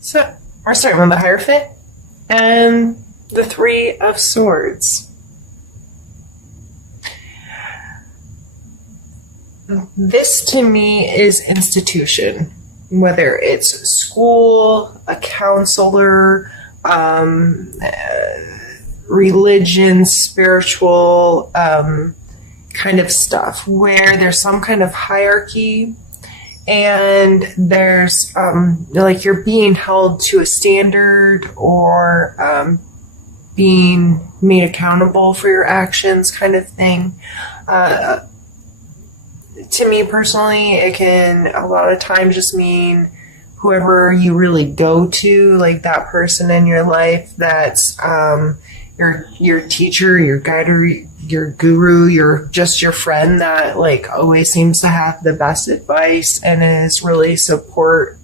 So we're starting with the Hierophant and the Three of Swords. This to me is institution, whether it's school, a counselor, religion, spiritual kind of stuff, where there's some kind of hierarchy and there's like you're being held to a standard or being made accountable for your actions kind of thing. To me personally, it can a lot of times just mean whoever you really go to, like that person in your life that's your teacher, your guide, or your guru, your friend that like always seems to have the best advice and is really supportive,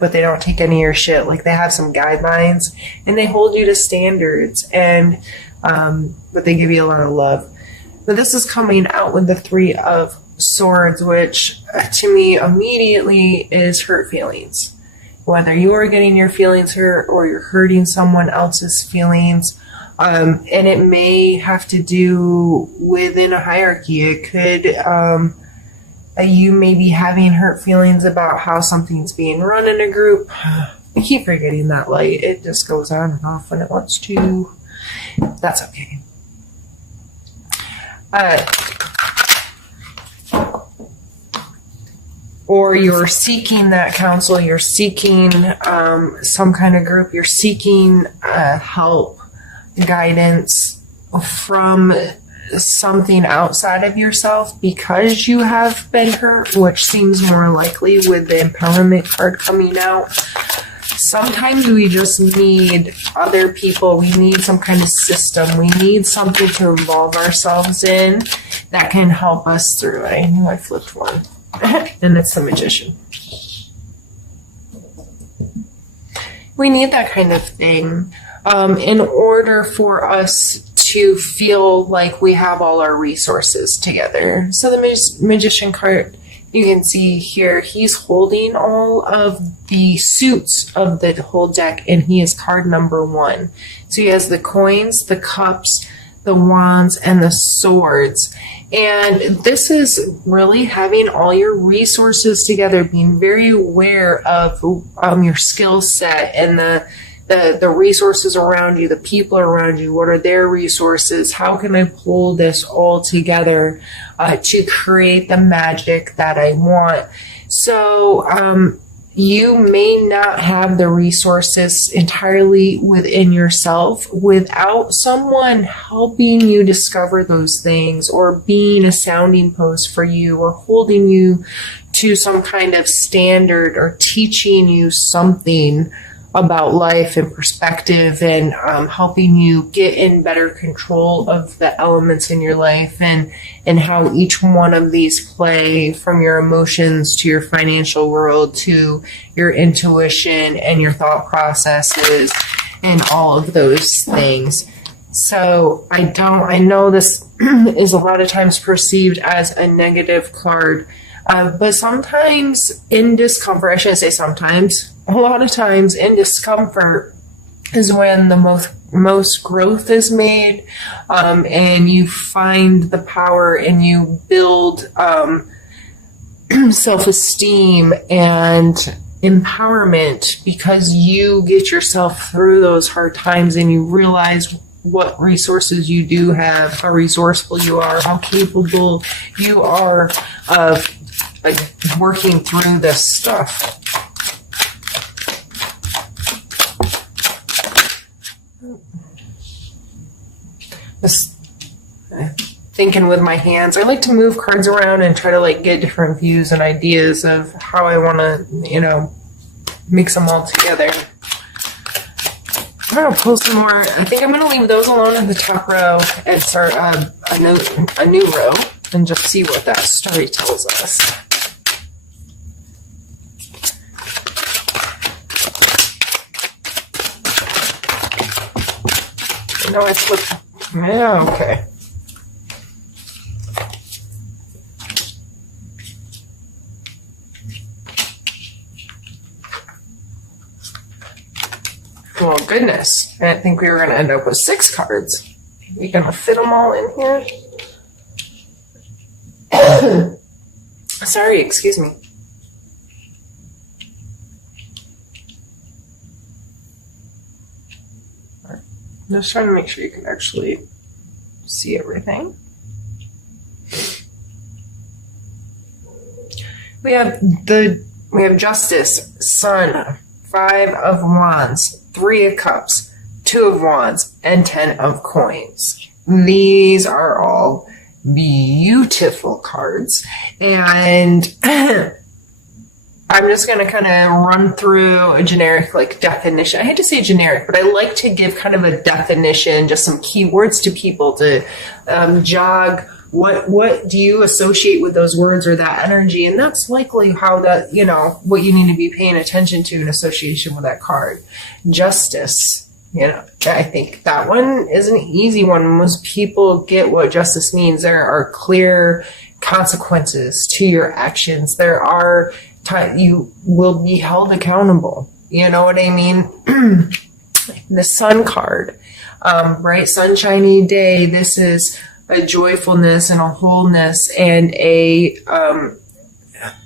but they don't take any of your shit. Like they have some guidelines and they hold you to standards, and but they give you a lot of love. But this is coming out with the Three of Swords, which to me immediately is hurt feelings. Whether you are getting your feelings hurt or you're hurting someone else's feelings. And it may have to do within a hierarchy. It could, you may be having hurt feelings about how something's being run in a group. I keep forgetting that light. It just goes on and off when it wants to. That's okay. Or you're seeking that counsel, you're seeking some kind of group, you're seeking help, guidance from something outside of yourself because you have been hurt, which seems more likely with the empowerment card coming out. Sometimes we just need other people. We need some kind of system. We need something to involve ourselves in that can help us through it. I knew I flipped one. And it's the Magician. We need that kind of thing in order for us to feel like we have all our resources together. So the Magician card, you can see here, he's holding all of the suits of the whole deck, and he is card number 1. So he has the coins, the cups, the wands, and the swords. And this is really having all your resources together, being very aware of your skill set and the resources around you, the people around you. What are their resources? How can I pull this all together to create the magic that I want? So you may not have the resources entirely within yourself without someone helping you discover those things, or being a sounding post for you, or holding you to some kind of standard, or teaching you something about life and perspective, and helping you get in better control of the elements in your life, and how each one of these play, from your emotions to your financial world to your intuition and your thought processes and all of those things. So I know this is a lot of times perceived as a negative card, but sometimes in discomfort, I shouldn't say sometimes, a lot of times in discomfort is when the most growth is made, and you find the power and you build self-esteem and empowerment, because you get yourself through those hard times and you realize what resources you do have, how resourceful you are, how capable you are of working through this stuff. Just thinking with my hands. I like to move cards around and try to like get different views and ideas of how I want to, mix them all together. I'm going to pull some more. I think I'm going to leave those alone in the top row and start a new row and just see what that story tells us. No, I flipped. Yeah, okay. Well, goodness. I didn't think we were going to end up with 6 cards. We going to fit them all in here? Sorry, excuse me. Just trying to make sure you can actually see everything. We have Justice, Sun, 5 of Wands, 3 of Cups, 2 of Wands, and 10 of Coins. These are all beautiful cards, and I'm just going to kind of run through a generic definition. I hate to say generic, but I like to give kind of a definition, just some keywords to people to jog what do you associate with those words or that energy, and that's likely how that, what you need to be paying attention to in association with that card. Justice. I think that one is an easy one. Most people get what justice means. There are clear consequences to your actions. There are you will be held accountable. You know what I mean? The Sun card, bright sunshiny day. This is a joyfulness and a wholeness and a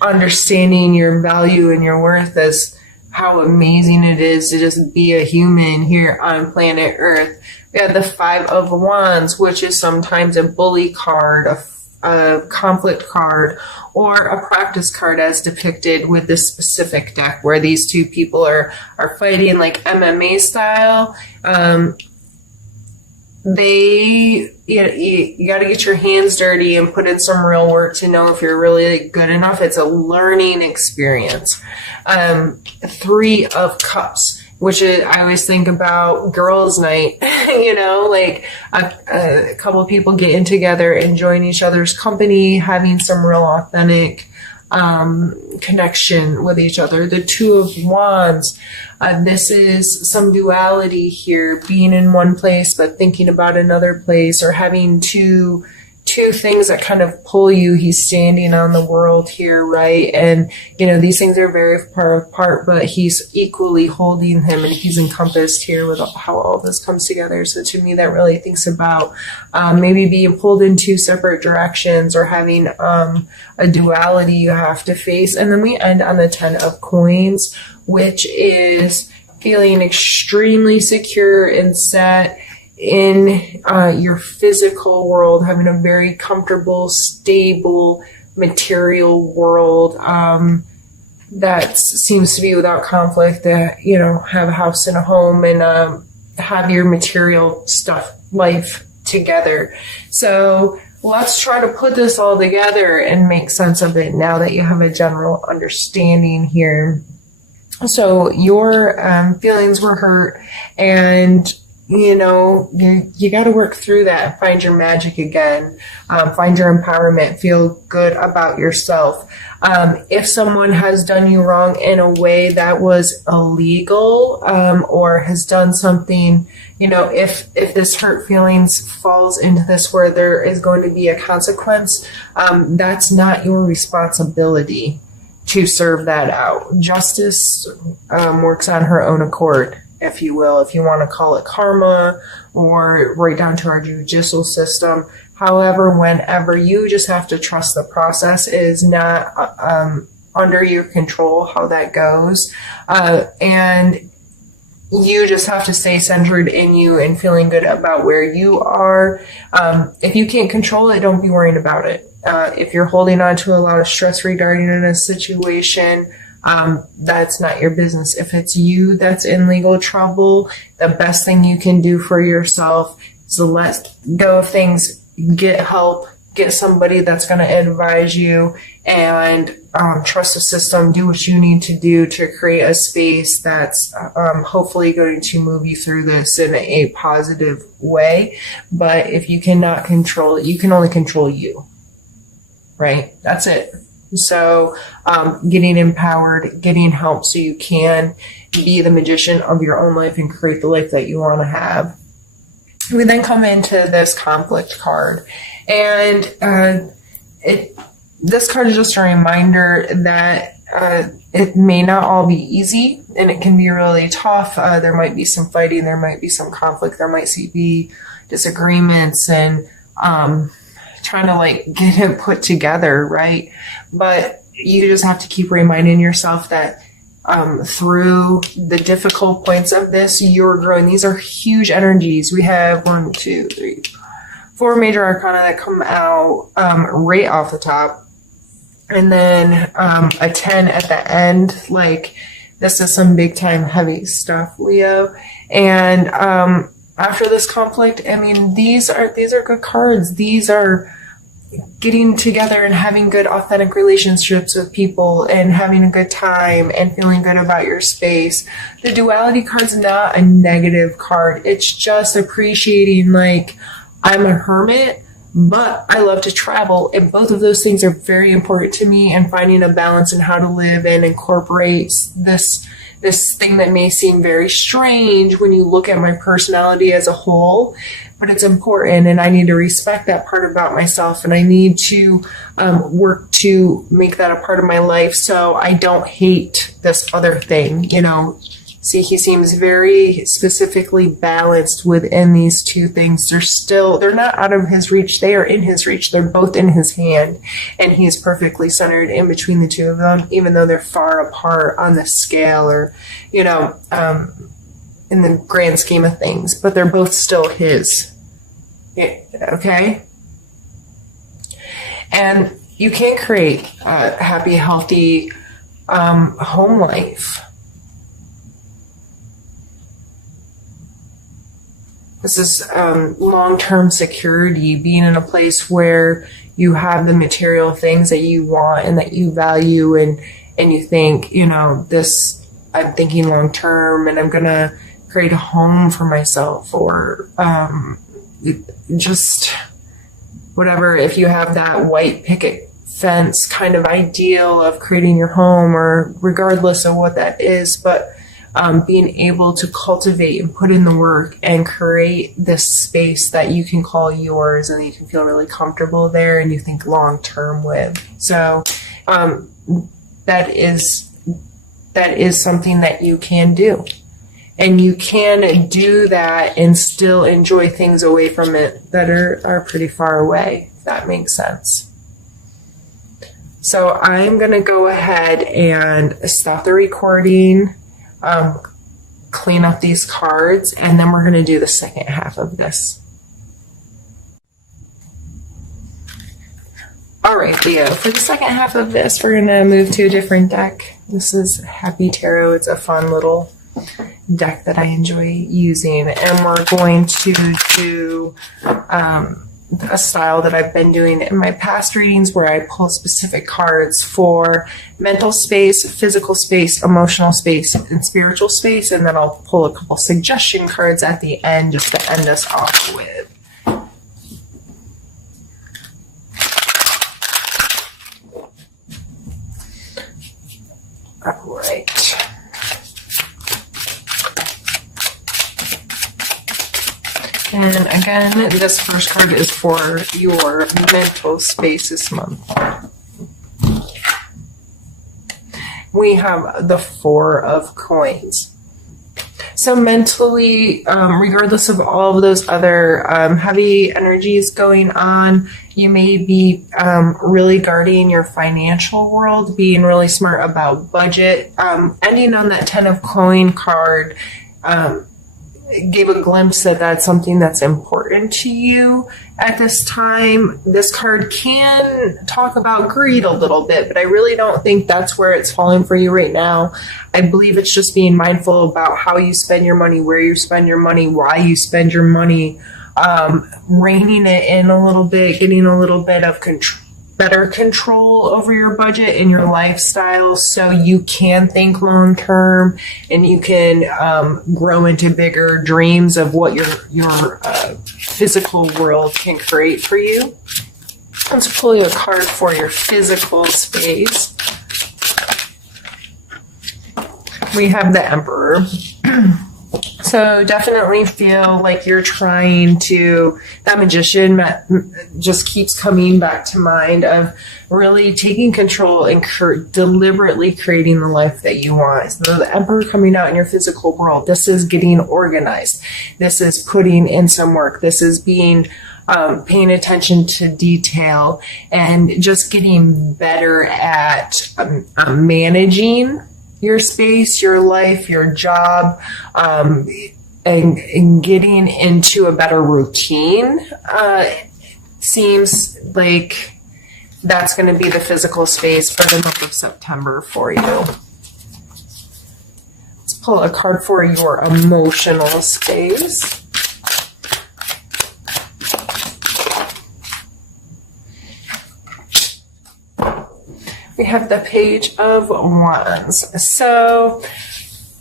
understanding your value and your worth as how amazing it is to just be a human here on planet Earth. We have the 5 of Wands, which is sometimes a bully card, a conflict card, or a practice card as depicted with this specific deck where these two people are fighting like MMA style. You got to get your hands dirty and put in some real work to know if you're really good enough. It's a learning experience. 3 of Cups, which is, I always think about girls' night, like a couple of people getting together, enjoying each other's company, having some real authentic connection with each other. The 2 of Wands, this is some duality here, being in one place but thinking about another place, or having two things that kind of pull you. He's standing on the world here, right? And these things are very far apart, but he's equally holding him, and he's encompassed here with how all this comes together. So to me, that really thinks about maybe being pulled in 2 separate directions, or having a duality you have to face. And then we end on the 10 of Coins, which is feeling extremely secure and set in your physical world, having a very comfortable, stable, material world that seems to be without conflict, that, have a house and a home and have your material stuff, life together. So let's try to put this all together and make sense of it now that you have a general understanding here. So your feelings were hurt, and you got to work through that, find your magic again, find your empowerment, feel good about yourself. If someone has done you wrong in a way that was illegal, or has done something, if this hurt feelings falls into this where there is going to be a consequence, that's not your responsibility to serve that out. Justice works on her own accord, if you will, if you want to call it karma, or right down to our judicial system. However, whenever, you just have to trust the process is not under your control how that goes. And you just have to stay centered in you and feeling good about where you are. If you can't control it, don't be worrying about it. If you're holding on to a lot of stress regarding in a situation, that's not your business. If it's you that's in legal trouble, the best thing you can do for yourself is to let go of things, get help, get somebody that's going to advise you, and trust the system. Do what you need to do to create a space that's hopefully going to move you through this in a positive way. But if you cannot control it, you can only control you, right? That's it. So getting empowered, getting help so you can be the magician of your own life and create the life that you want to have. We then come into this conflict card, and this card is just a reminder that it may not all be easy, and it can be really tough. There might be some fighting, there might be some conflict, there might be disagreements, and trying to like get it put together, right? But you just have to keep reminding yourself that through the difficult points of this, you're growing. These are huge energies. We have 1, 2, 3, 4 major arcana that come out right off the top. And then a 10 at the end. Like, this is some big time heavy stuff, Leo. And after this conflict, I mean, these are good cards. These are getting together and having good authentic relationships with people and having a good time and feeling good about your space. The duality card's not a negative card. It's just appreciating, like, I'm a hermit, but I love to travel, and both of those things are very important to me, and finding a balance in how to live and incorporate this thing that may seem very strange when you look at my personality as a whole, but it's important, and I need to respect that part about myself, and I need to work to make that a part of my life so I don't hate this other thing, you know. See, he seems very specifically balanced within these two things. They're not out of his reach. They are in his reach. They're both in his hand. And he's perfectly centered in between the two of them, even though they're far apart on the scale or, you know, in the grand scheme of things. But they're both still his. Okay? And you can't create a happy, healthy home life. This is long-term security, being in a place where you have the material things that you want and that you value, and you think, you know, this, I'm thinking long-term and I'm going to create a home for myself, or just whatever. If you have that white picket fence kind of ideal of creating your home, or regardless of what that is, but being able to cultivate and put in the work and create this space that you can call yours and you can feel really comfortable there and you think long term with. So that is something that you can do. And you can do that and still enjoy things away from it that are pretty far away, if that makes sense. So I'm going to go ahead and stop the recording, clean up these cards, and then we're going to do the second half of this. All right, Leo, for the second half of this, we're going to move to a different deck. This is Happy Tarot. It's a fun little deck that I enjoy using, and we're going to do a style that I've been doing in my past readings, where I pull specific cards for mental space, physical space, emotional space, and spiritual space, and then I'll pull a couple suggestion cards at the end just to end us off with. All right. And again, this first card is for your mental space this month. We have the Four of Coins. So mentally, regardless of all of those other heavy energies going on, you may be really guarding your financial world, being really smart about budget. Ending on that Ten of Coin card, gave a glimpse that that's something that's important to you at this time. This card can talk about greed a little bit, but I really don't think that's where it's falling for you right now. I believe it's just being mindful about how you spend your money, where you spend your money, why you spend your money, reining it in a little bit, getting a little bit of better control over your budget and your lifestyle, so you can think long term and you can grow into bigger dreams of what your physical world can create for you. Let's pull you a card for your physical space. We have the Emperor. So So definitely feel like you're trying to, that magician just keeps coming back to mind of really taking control and deliberately creating the life that you want. So the Emperor coming out in your physical world, this is getting organized. This is putting in some work. This is being paying attention to detail and just getting better at managing your space, your life, your job, and getting into a better routine. Seems like that's going to be the physical space for the month of September for you. Let's pull a card for your emotional space. We have the Page of Wands. So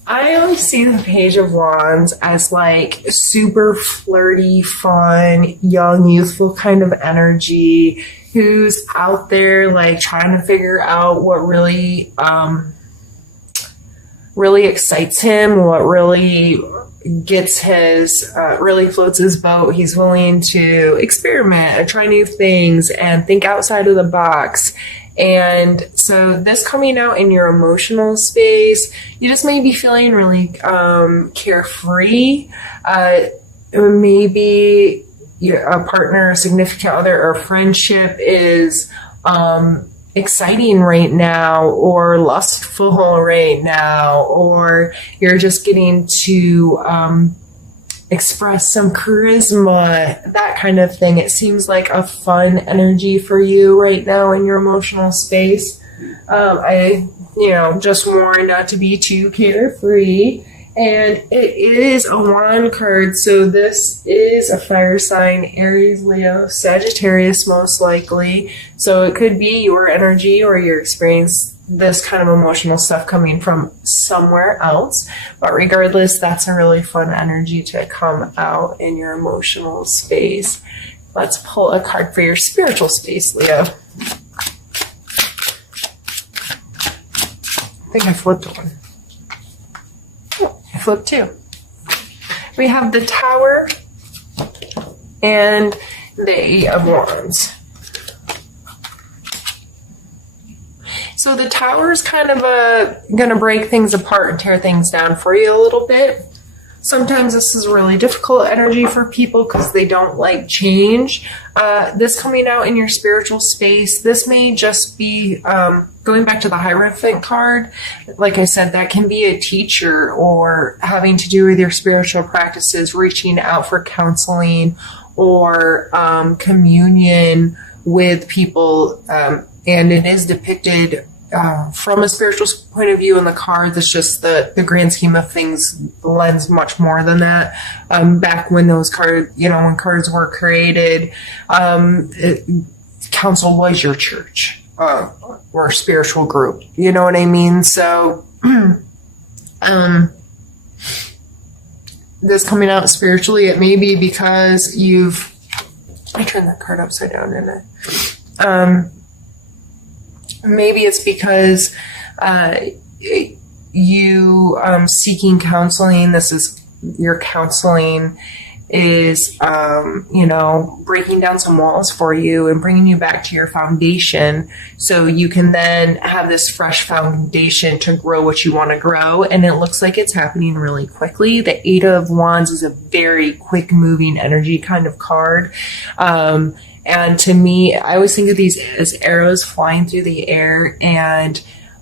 I always see the Page of Wands as like super flirty, fun, young, youthful kind of energy who's out there like trying to figure out what really excites him, what really gets his, really floats his boat. He's willing to experiment and try new things and think outside of the box. And so this coming out in your emotional space, you just may be feeling really carefree. Maybe a partner, significant other, or friendship is exciting right now, or lustful right now, or you're just getting to express some charisma, that kind of thing. It seems like a fun energy for you right now in your emotional space. I just warn not to be too carefree. And it is a wand card, so this is a fire sign, Aries, Leo, Sagittarius most likely. So it could be your energy or your experience, this kind of emotional stuff coming from somewhere else. But regardless, that's a really fun energy to come out in your emotional space. Let's pull a card for your spiritual space, Leo. I think I flipped one. Oh, I flipped two. We have the Tower and the Eight of Wands. So the Tower is kind of going to break things apart and tear things down for you a little bit. Sometimes this is really difficult energy for people because they don't like change. This coming out in your spiritual space, this may just be going back to the Hierophant card. Like I said, that can be a teacher or having to do with your spiritual practices, reaching out for counseling or communion with people. And it is depicted from a spiritual point of view in the cards. It's just the grand scheme of things lends much more than that. Back when those cards, when cards were created, council was your church or spiritual group. You know what I mean? So this coming out spiritually, it may be because I turned that card upside down, didn't I? Maybe it's because you seeking counseling. This is your counseling is, breaking down some walls for you and bringing you back to your foundation so you can then have this fresh foundation to grow what you want to grow. And it looks like it's happening really quickly. The Eight of Wands is a very quick moving energy kind of card. And to me, I always think of these as arrows flying through the air, and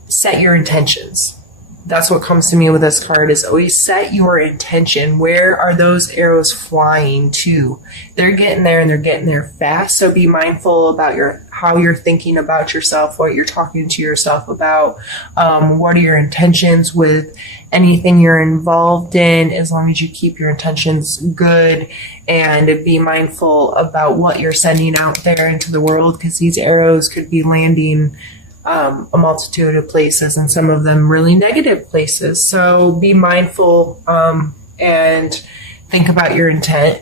set your intentions. That's what comes to me with this card, is always set your intention. Where are those arrows flying to? They're getting there, and they're getting there fast. So be mindful about how you're thinking about yourself, what you're talking to yourself about. What are your intentions with anything you're involved in, as long as you keep your intentions good, and be mindful about what you're sending out there into the world, because these arrows could be landing a multitude of places, and some of them really negative places. So be mindful and think about your intent.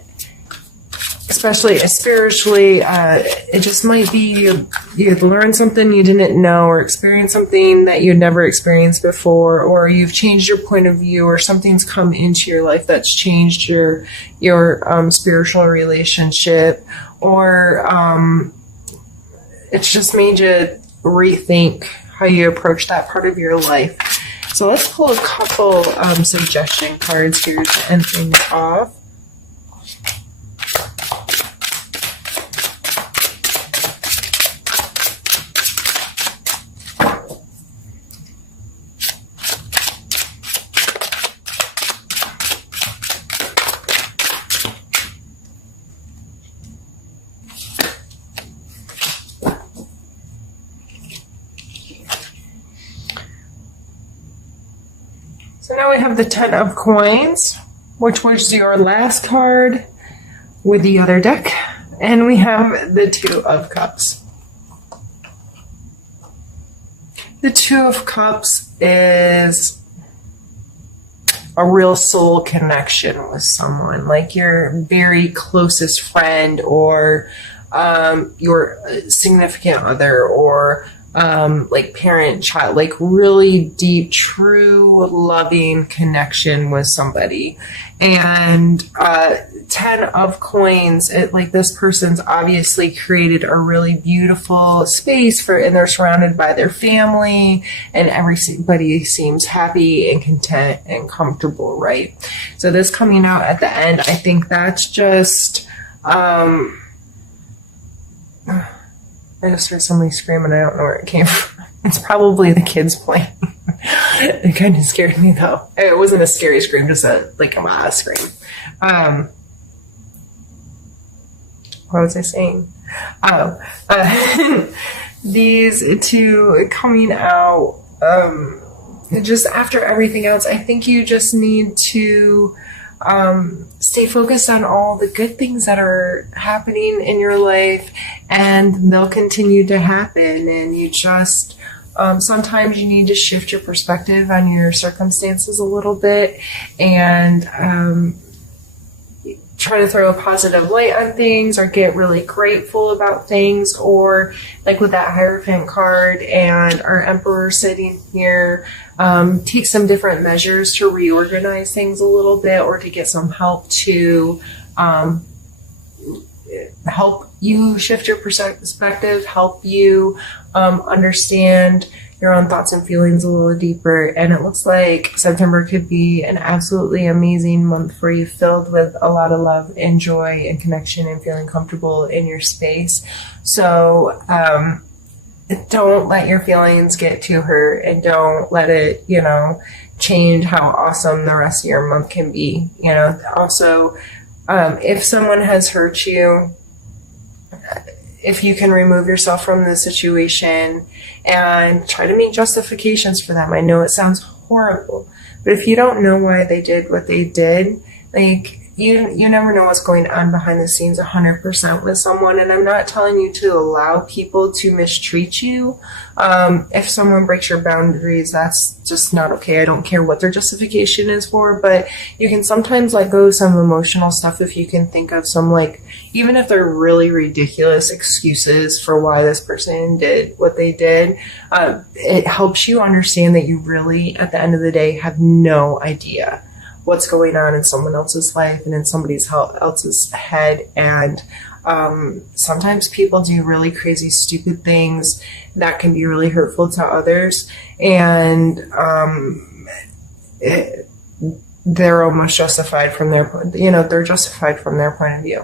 especially spiritually, it just might be you've learned something you didn't know, or experienced something that you'd never experienced before, or you've changed your point of view, or something's come into your life that's changed your spiritual relationship, or it's just made you rethink how you approach that part of your life. So let's pull a couple suggestion cards here to end things off. So now we have the 10 of coins, which was your last card with the other deck. And we have the 2 of cups. The 2 of cups is a real soul connection with someone, like your very closest friend, or your significant other, or like parent, child, like really deep, true, loving connection with somebody. And 10 of coins, like this person's obviously created a really beautiful space and they're surrounded by their family, and everybody seems happy and content and comfortable, right? So this coming out at the end, I think that's just I just heard somebody screaming. I don't know where it came from. It's probably the kids playing. It kind of scared me, though. It wasn't a scary scream, just a scream. What was I saying? These 2 coming out, just after everything else, I think you just need to stay focused on all the good things that are happening in your life, and they'll continue to happen. And you just sometimes you need to shift your perspective on your circumstances a little bit, and try to throw a positive light on things, or get really grateful about things, or like with that Hierophant card and our Emperor sitting here, take some different measures to reorganize things a little bit, or to get some help to help you shift your perspective, help you understand your own thoughts and feelings a little deeper. And it looks like September could be an absolutely amazing month for you, filled with a lot of love and joy and connection and feeling comfortable in your space. So don't let your feelings get to hurt, and don't let it, change how awesome the rest of your month can be. Also, if someone has hurt you, if you can remove yourself from the situation and try to make justifications for them. I know it sounds horrible, but if you don't know why they did what they did, like, you never know what's going on behind the scenes 100% with someone. And I'm not telling you to allow people to mistreat you. If someone breaks your boundaries, that's just not okay. I don't care what their justification is for, but you can sometimes let go of some emotional stuff if you can think of some, like, even if they're really ridiculous excuses for why this person did what they did. It helps you understand that you really, at the end of the day, have no idea what's going on in someone else's life and in somebody else's head. And sometimes people do really crazy, stupid things that can be really hurtful to others. And they're almost justified from their, they're justified from their point of view.